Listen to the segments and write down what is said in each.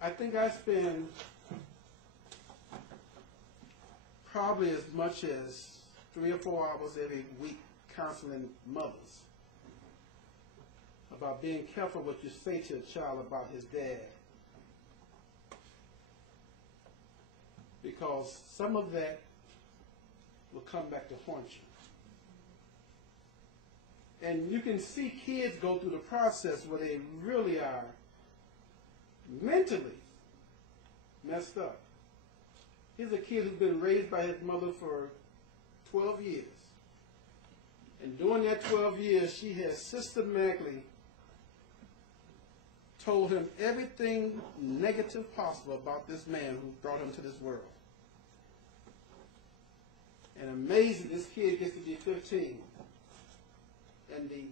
I think I spend probably as much as 3 or 4 hours every week counseling mothers about being careful what you say to a child about his dad. Because some of that will come back to haunt you. And you can see kids go through the process where they really are mentally messed up. Here's a kid who's been raised by his mother for 12 years. And during that 12 years, she has systematically told him everything negative possible about this man who brought him to this world. And amazing, this kid gets to be 15. And the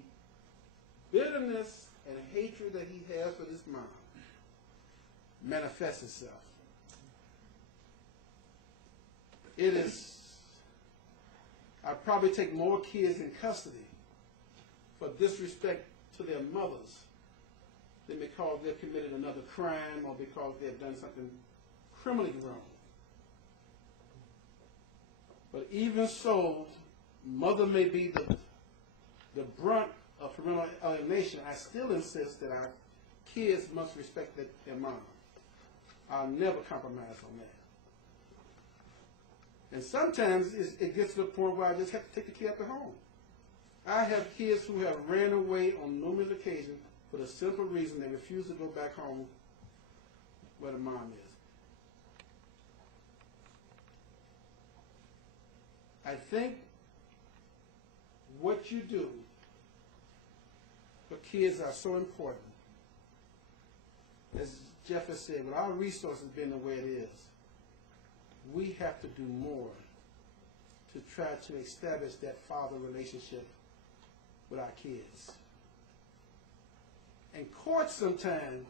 bitterness and hatred that he has for this mom manifests itself. It is, I probably take more kids in custody for disrespect to their mothers than because they've committed another crime or because they've done something criminally wrong. But even so, mother may be the brunt of parental alienation. I still insist that our kids must respect their mom. I'll never compromise on that. And sometimes it gets to the point where I just have to take the kid up at home. I have kids who have ran away on numerous occasions for the simple reason they refuse to go back home where the mom is. I think what you do for kids are so important. As Jeff has said, with our resources being the way it is, we have to do more to try to establish that father relationship with our kids. And courts sometimes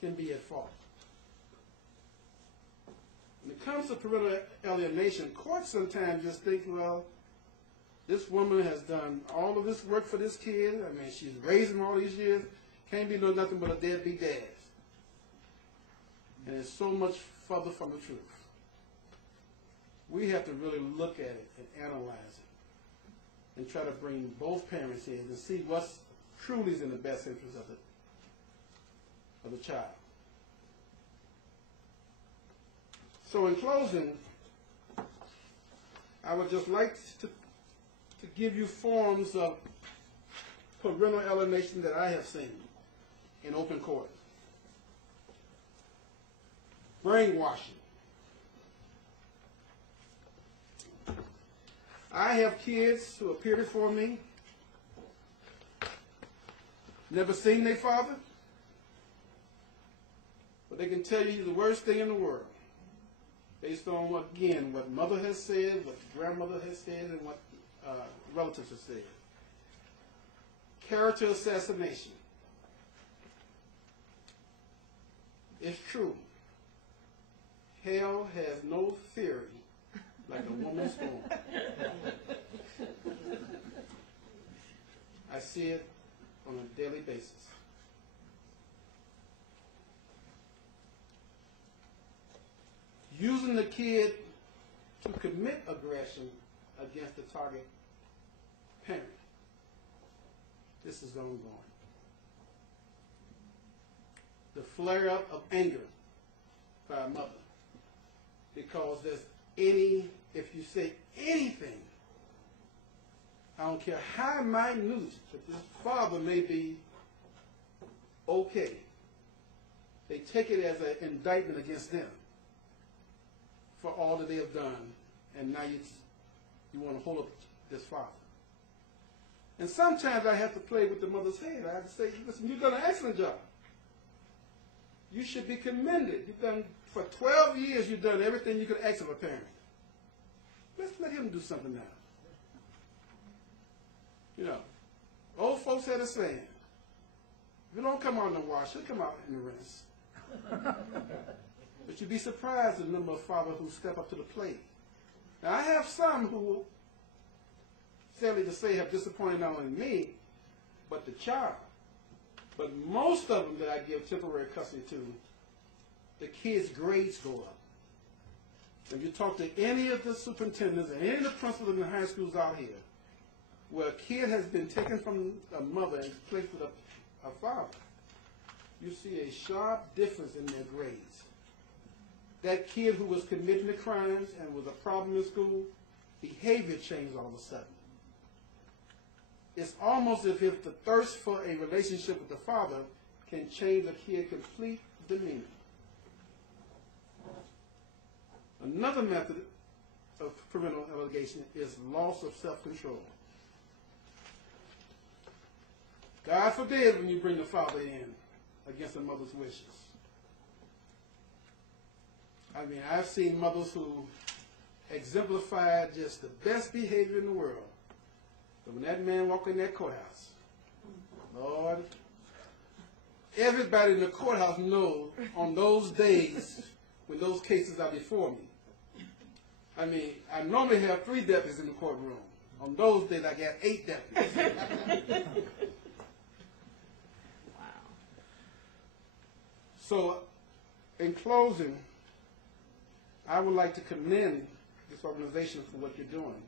can be at fault. When it comes to parental alienation, courts sometimes just think, well, this woman has done all of this work for this kid. I mean, she's raised him all these years. Can't be no nothing but a deadbeat dad. And it's so much further from the truth. We have to really look at it and analyze it and try to bring both parents in and see what's truly is in the best interest of the child. So in closing, I would just like to give you forms of parental alienation that I have seen in open court. Brainwashing. I have kids who appear before me, never seen their father, but they can tell you the worst thing in the world based on, what mother has said, what grandmother has said, and what relatives have said. Character assassination. It's true. Hell has no theory like a woman's form. I see it on a daily basis. Using the kid to commit aggression against the target parent. This is ongoing. The flare-up of anger by a mother. Because if you say anything, I don't care how minute that this father may be okay, they take it as an indictment against them for all that they have done, and now you want to hold up this father. And sometimes I have to play with the mother's head. I have to say, listen, you've done an excellent job. You should be commended. You've done, for 12 years, you've done everything you could ask of a parent. Let's let him do something now. You know, old folks had a saying, if you don't come out in the wash, he'll come out in the rinse. But you'd be surprised at the number of fathers who step up to the plate. Now, I have some who, sadly to say, have disappointed not only me, but the child. But most of them that I give temporary custody to the kids' grades go up. If you talk to any of the superintendents and any of the principals in the high schools out here, where a kid has been taken from a mother and placed with a father, you see a sharp difference in their grades. That kid who was committing the crimes and was a problem in school, behavior changed all of a sudden. It's almost as if the thirst for a relationship with the father can change a kid's complete demeanor. Another method of parental alienation is loss of self-control. God forbid when you bring the father in against the mother's wishes. I mean, I've seen mothers who exemplify just the best behavior in the world. But when that man walked in that courthouse, Lord, everybody in the courthouse knows on those days when those cases are before me. I mean, I normally have 3 deputies in the courtroom. On those days, I got 8 deputies. Wow. So, in closing, I would like to commend this organization for what you're doing.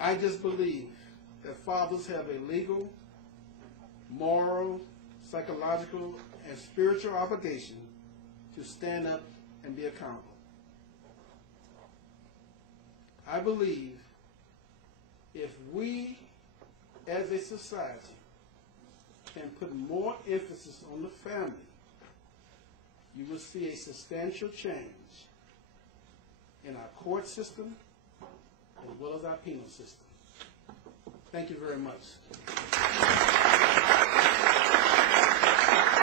I just believe that fathers have a legal, moral, psychological, and spiritual obligation to stand up and be accountable. I believe if we, as a society, can put more emphasis on the family, you will see a substantial change in our court system as well as our penal system. Thank you very much.